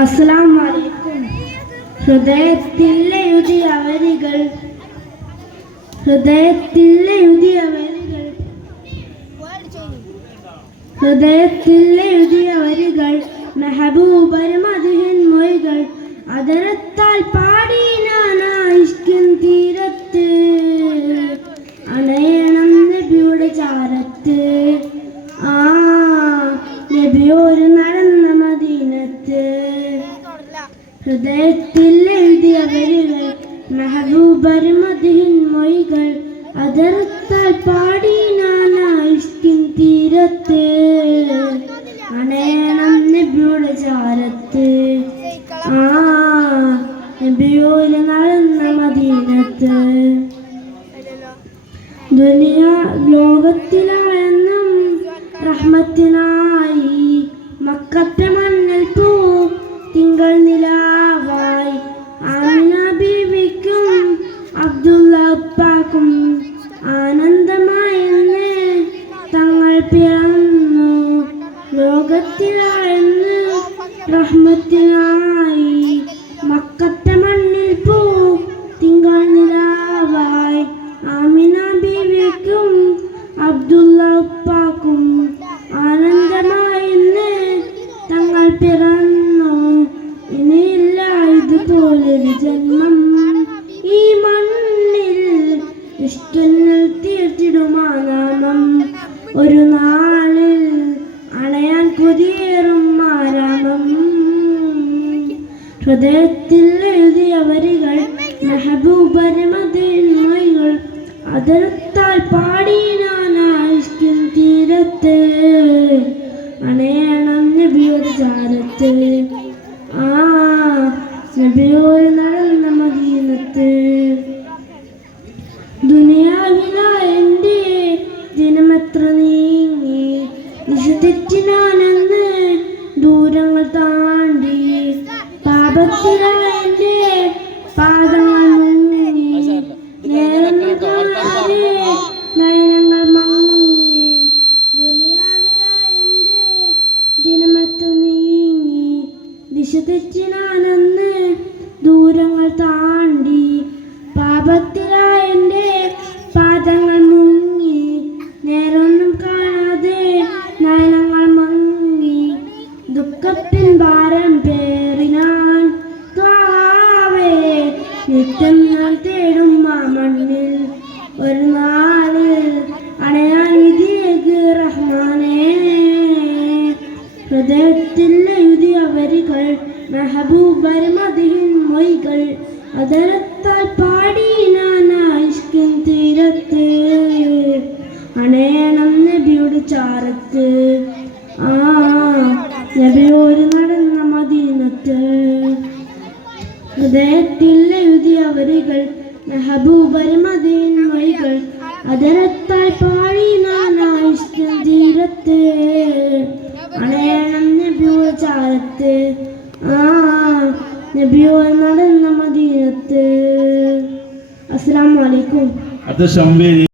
അസ്സലാം വലൈക്കും ഹൃദയത്തിൽ എഴുതിയ വരികൾ. ഹൃദയത്തിൽ എഴുതിയ വരികൾ. ഹൃദയത്തിൽ എഴുതിയ വരികൾ. മെഹബൂബർ മധുഹിൻ മൊഴികൾ. അതരത്താൽ ഹൃദയത്തിൽ എഴുതിയ വരികൾ മദിഹിൻ മൊഴികൾ അതിർത്താൽ പാടി നാനായിഷ്കിൻ തീരത്ത്. അണയണം നബിയുടെ ചാരത്ത്. ആ നബിയോര് നടന്ന മദീനത്ത്. ദുനിയാ ലോകത്തിലായെന്നും റഹ്മത്തിനായി റഹ്മത്തിനായി മക്കത്തെ മണ്ണിൽ പോ തിങ്കൾ നിലാവായി. ആമിന ബീവിക്കും അബ്ദുള്ള ഉപ്പാക്കും ആനന്ദമായി ഇന്ന് തങ്ങൾ പിറന്നു. ഇനിയില്ല ഇതുപോലൊരു ജന്മം ഈ മണ്ണിൽ ഇഷ്ടങ്ങൾ തീർത്തിടുമാ നാമം. ഒരു നാളിൽ ഹൃദയത്തിൽ എഴുതിയ വരികൾ മെഹബൂബർ മതിമകൾ അതിർത്താൽ പാടി നാനായിഷ്കിൻ തീരത്ത്. അണയണം നബിയൊരു ചാരത്ത്. ആ നബിയോര് നടന്ന മദീനത്ത്. നേരം കാണാതെ നയനങ്ങൾ മങ്ങി. ദുനിയാവിലായ എന്റെ ദിനമെത്ര നീങ്ങി. ദിശ തെറ്റിനാനെന്ന് ദൂരങ്ങൾ താണ്ടി. പാപത്തിലായ എന്റെ പാദങ്ങൾ മുങ്ങി. നേരൊന്നും കാണാതെ നയനങ്ങൾ മങ്ങി. ദുഃഖത്തിൻ ഭാരം നിത്യം ഞാൻ തേടും ആ മണ്ണിൽ ഒരു നാളിൽ അണയാൻ വിധിയേക്ക് റഹ്മാനേ. ഹൃദയത്തിൽ എഴുതിയ വരികൾ മെഹബൂബർ മതിഹിൻ മൊഴികൾ അതരത്താൽ പാടി നാനായിഷ്കിൻ തീരത്ത്. അണയണം നബിയുടെ ചാരത്ത്. ആ നബിയോട് നടന്ന മദീനത്ത്. ഹൃദയത്തിൽ എഴുതിയ വരികൾ മൊഴികൾ അതരത്താൽ പാഴി തീരത്ത്. അണയണം ചാരത്ത് ആ നബിയോ നടന്ന മദീനത്ത്. അടുത്ത ശമ്പേരി